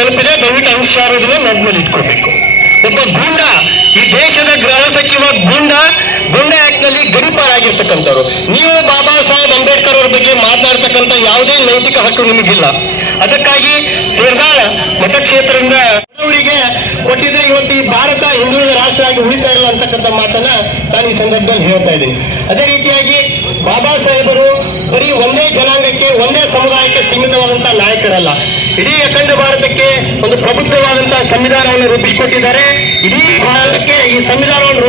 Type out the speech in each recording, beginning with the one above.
ನೆನಪಿದೆ, ದಯವಿಟ್ಟು ಅನುಸಾರದನ್ನ ನೆನಪಲ್ಲಿ ಇಟ್ಕೋಬೇಕು. ಒಬ್ಬ ಗೂಂಡ, ಈ ದೇಶದ ಗೃಹ ಸಚಿವ ಗೂಂಡ, ಗುಂಡ ಆಕ್ಟ್ನಲ್ಲಿ ಗಡಿಪಾರಾಗಿರ್ತಕ್ಕಂಥವ್ರು. ನೀವು ಬಾಬಾ ಸಾಹೇಬ್ ಅಂಬೇಡ್ಕರ್ ಅವ್ರ ಬಗ್ಗೆ ಮಾತನಾಡ್ತಕ್ಕಂಥ ಯಾವುದೇ ನೈತಿಕ ಹಕ್ಕು ನಿಮಗಿಲ್ಲ. ಅದಕ್ಕಾಗಿ ತೀರ್ದಾಳ ಮತಕ್ಷೇತ್ರದಿಂದ ಅವರಿಗೆ ಕೊಟ್ಟಿದ್ರೆ ಇವತ್ತು ಈ ಭಾರತ ಹಿಂದುಳಿದ ರಾಷ್ಟ್ರ ಆಗಿ ಉಳಿತಾ ಇಲ್ಲ ಅಂತಕ್ಕಂಥ ಮಾತನ್ನ ನಾನು ಈ ಸಂದರ್ಭದಲ್ಲಿ ಹೇಳ್ತಾ ಇದ್ದೀನಿ. ಅದೇ ರೀತಿಯಾಗಿ ಬಾಬಾ ಸಾಹೇಬರು ಬರೀ ಒಂದೇ ಜನಾಂಗಕ್ಕೆ, ಒಂದೇ ಸಮುದಾಯಕ್ಕೆ ಸೀಮಿತವಾದಂತಹ ನಾಯಕರಲ್ಲ. ಇಡೀ ಅಖಂಡ ಭಾರತಕ್ಕೆ ಒಂದು ಪ್ರಬುದ್ಧವಾದಂತಹ ಸಂವಿಧಾನವನ್ನು ರೂಪಿಸಿಕೊಟ್ಟಿದ್ದಾರೆ. ಇಡೀ ಭಾರತಕ್ಕೆ ಈ ಸಂವಿಧಾನವನ್ನು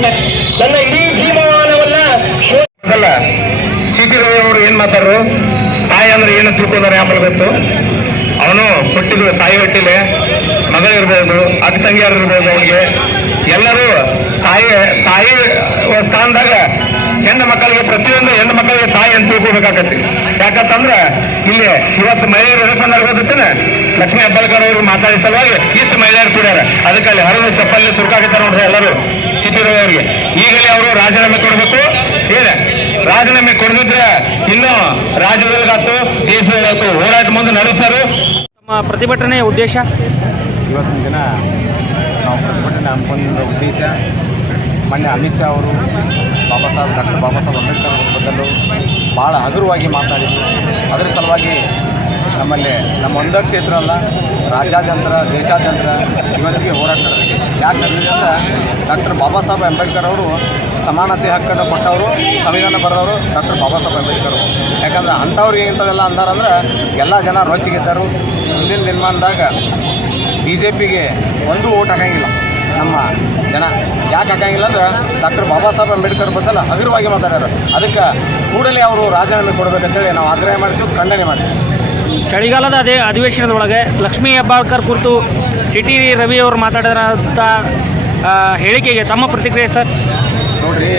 ನನ್ನ ಇಡೀ ಜೀವಮಾನವನ್ನ ಸಿಟಿ ರವಿ ಅವರು ಏನ್ ಮಾತಾಡ್ರು? ತಾಯಿ ಅಂದ್ರೆ ಏನು ತಿಳ್ಕೊಂಡಾರೆ ಆಮೇಲೆ ಗೊತ್ತು? ಅವನು ಹುಟ್ಟಿದ ತಾಯಿ ಹೊಟ್ಟಿಲೆ ಮಗಳಿರ್ಬೋದು ಅಕ್ಕ ತಂಗಿಯರು ಇರ್ಬೋದು ಅವನಿಗೆ. ಎಲ್ಲರೂ ತಾಯಿ ತಾಯಿ ಸ್ಥಾನದಾಗ ಮಕ್ಕಳಿಗೆ ಪ್ರತಿಯೊಂದು ಹೆಣ್ಣು ಮಕ್ಕಳಿಗೆ ತಾಯಿ ಅಂತ ತಿಳ್ಕೊಬೇಕಾಗತ್ತೆ. ಯಾಕಂತಂದ್ರೆ ಇಲ್ಲಿ ಇವತ್ತು ಮಹಿಳೆಯರು ಹೇಳ್ಕೊಂಡು ಲಕ್ಷ್ಮಿ ಲಕ್ಷ್ಮೀ ಹೆಬ್ಬಾಳ್ಕರ್ ಅವರು ಮಾತಾಡಿದ ಸಲುವಾಗಿ ಇಷ್ಟು ಮಹಿಳೆಯರು ಕೂಡ್ಯಾರ. ಅದಕ್ಕೆ ಅಲ್ಲಿ ಹರಿದು ಚಪ್ಪಲ್ಲಿ ಚುರುಕಾಗಿದ್ದಾರೆ ನೋಡ್ರಿ ಎಲ್ಲರೂ ಸಿಟಿ ರವಿ ಈಗಲೇ ಅವರು ರಾಜೀನಾಮೆ ಕೊಡಬೇಕು. ಏನೇ? ರಾಜೀನಾಮೆ ಕೊಡದಿದ್ರೆ ಇನ್ನು ರಾಜ್ಯದಲ್ಲಾತು ದೇಶದಲ್ಲಾತು ಹೋರಾಟ ಮುಂದೆ ನಡೆಸರು ನಮ್ಮ ಪ್ರತಿಭಟನೆ ಉದ್ದೇಶ? ಇವತ್ತಿನ ದಿನ ನಾವು ಪ್ರತಿಭಟನೆ ಹಮ್ಮಿಕೊಂಡಿರೋ ಉದ್ದೇಶ ಮೊನ್ನೆ ಅಮಿತ್ ಶಾ ಅವರು ಬಾಬಾ ಸಾಹೇಬ್ ಡಾಕ್ಟರ್ ಬಾಬಾ ಸಾಹೇಬ್ ಅಂಬೇಡ್ಕರ್ ಅವ್ರ ಬದಲು ಭಾಳ ಹಗುರವಾಗಿ ಮಾತಾಡಿದ್ರು. ಅದರ ಸಲುವಾಗಿ ನಮ್ಮಲ್ಲಿ ನಮ್ಮ ಒಂದ ಕ್ಷೇತ್ರ ಅಲ್ಲ, ರಾಜ್ಯಾದ್ಯಂತರ, ದೇಶಾದ್ಯಂತರ ಇವತ್ತಿಗೆ ಹೋರಾಟ ಯಾಕೆ ಡಾಕ್ಟರ್ ಬಾಬಾ ಸಾಹೇಬ್ ಅಂಬೇಡ್ಕರ್ ಅವರು ಸಮಾನತೆ ಹಕ್ಕನ್ನು ಕೊಟ್ಟವರು, ಸಂವಿಧಾನ ಬರೆದವರು ಡಾಕ್ಟರ್ ಬಾಬಾ ಸಾಹೇಬ್ ಅಂಬೇಡ್ಕರ್ ಯಾಕಂದ್ರೆ ಅಂಥವ್ರಿಗೆ ಇಂಥದ್ದೆಲ್ಲ ಅಂದಾರಂದ್ರೆ ಎಲ್ಲ ಜನ ರೊಚ್ಚಿಗಿದ್ದರು ಮುಂದಿನ ನಿರ್ಮಾಣದಾಗ ಬಿ ಜೆ ಪಿಗೆ ಒಂದು ಓಟ್ ಹಾಕಂಗಿಲ್ಲ. ನಮ್ಮ ಜನ ಯಾಕೆ ಹಾಕಂಗಿಲ್ಲ ಅಂದ್ರೆ ಡಾಕ್ಟರ್ ಬಾಬಾ ಸಾಹೇಬ್ ಅಂಬೇಡ್ಕರ್ ಬದಲು ಹಗುರವಾಗಿ ಮಾತಾಡ್ಯಾರ. ಅದಕ್ಕೆ ಕೂಡಲೇ ಅವರು ರಾಜೀನಾಮೆ ಕೊಡಬೇಕಂತೇಳಿ ನಾವು ಆಗ್ರಹ ಮಾಡ್ತೀವಿ ಖಂಡನೆ ಮಾಡ್ತೀವಿ. ಚಳಿಗಾಲದ ಅದೇ ಅಧಿವೇಶನದೊಳಗೆ ಲಕ್ಷ್ಮೀ ಹೆಬ್ಬಾಳ್ಕರ್ ಕುರಿತು ಸಿಟಿ ರವಿ ಅವರು ಮಾತಾಡಿದಂಥ ಹೇಳಿಕೆಗೆ ತಮ್ಮ ಪ್ರತಿಕ್ರಿಯೆ ಸರ್? ನೋಡ್ರಿ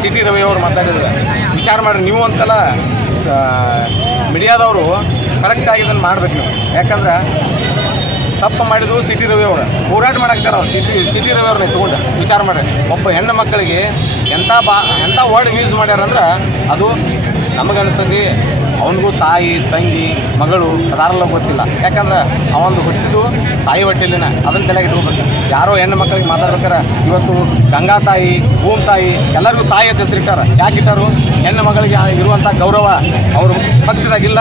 ಸಿ ಟಿ ರವಿ ಅವರು ಮಾತಾಡಿದ್ರೆ ವಿಚಾರ ಮಾಡಿರಿ ನೀವು ಅಂತಲ್ಲ ಮೀಡಿಯಾದವರು ಕರೆಕ್ಟಾಗಿ ಇದನ್ನು ಮಾಡ್ಬೇಕು ನೀವು. ಯಾಕಂದ್ರೆ ತಪ್ಪು ಮಾಡಿದ್ರು ಸಿಟಿ ರವಿ ಅವರು ಹೋರಾಟ ಮಾಡಾಕ್ತಾರ ಅವ್ರು. ಸಿಟಿ ಸಿಟಿ ರವಿ ಅವ್ರನ್ನ ತೊಗೊಂಡು ವಿಚಾರ ಮಾಡಿ ಒಬ್ಬ ಹೆಣ್ಣು ಮಕ್ಕಳಿಗೆ ಎಂಥ ಬಾ ಎಂಥ ವರ್ಡ್ ಯೂಸ್ ಮಾಡ್ಯಾರಂದ್ರೆ ಅದು ನಮಗನ್ಸ್ತದೆ ಅವನಿಗೂ ತಾಯಿ, ತಂಗಿ, ಮಗಳು ಅದಾರಲ್ಲ ಗೊತ್ತಿಲ್ಲ. ಯಾಕಂದ್ರೆ ಅವನು ಹುಟ್ಟಿದ್ದು ತಾಯಿ ಹೊಟ್ಟೆಲಿನ, ಅದನ್ನ ತಲೆಗೆ ಇಟ್ಕೋಬೇಕು. ಯಾರೋ ಹೆಣ್ಣು ಮಕ್ಕಳಿಗೆ ಮಾತಾಡ್ಬೇಕಾರೆ ಇವತ್ತು ಗಂಗಾ ತಾಯಿ, ಭೂಮ್ ತಾಯಿ, ಎಲ್ಲರಿಗೂ ತಾಯಿ ಅಂತ ಹೆಸರಿಟ್ಟಾರ ಯಾಕೆ ಇಟ್ಟಾರು? ಹೆಣ್ಣು ಮಗಳಿಗೆ ಇರುವಂಥ ಗೌರವ ಅವರು ಪಕ್ಷದಾಗಿಲ್ಲ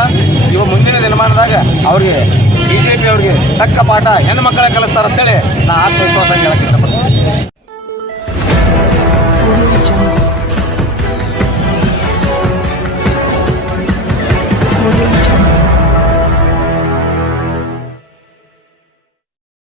ಇವ ಮುಂದಿನ ದಿನಮಾನದಾಗ ಅವ್ರಿಗೆ ಬಿ ಜೆ ಅವ್ರಿಗೆ ತಕ್ಕ ಪಾಠ ಹೆಣ್ಣು ಮಕ್ಕಳ ಕಲಿಸ್ತಾರಂತೇಳಿ ನಾ ಆತ್ಮವಿಶ್ವಾಸ ಹೇಳಕ್ಕೆ ಇಷ್ಟಪಡ್ತೀನಿ.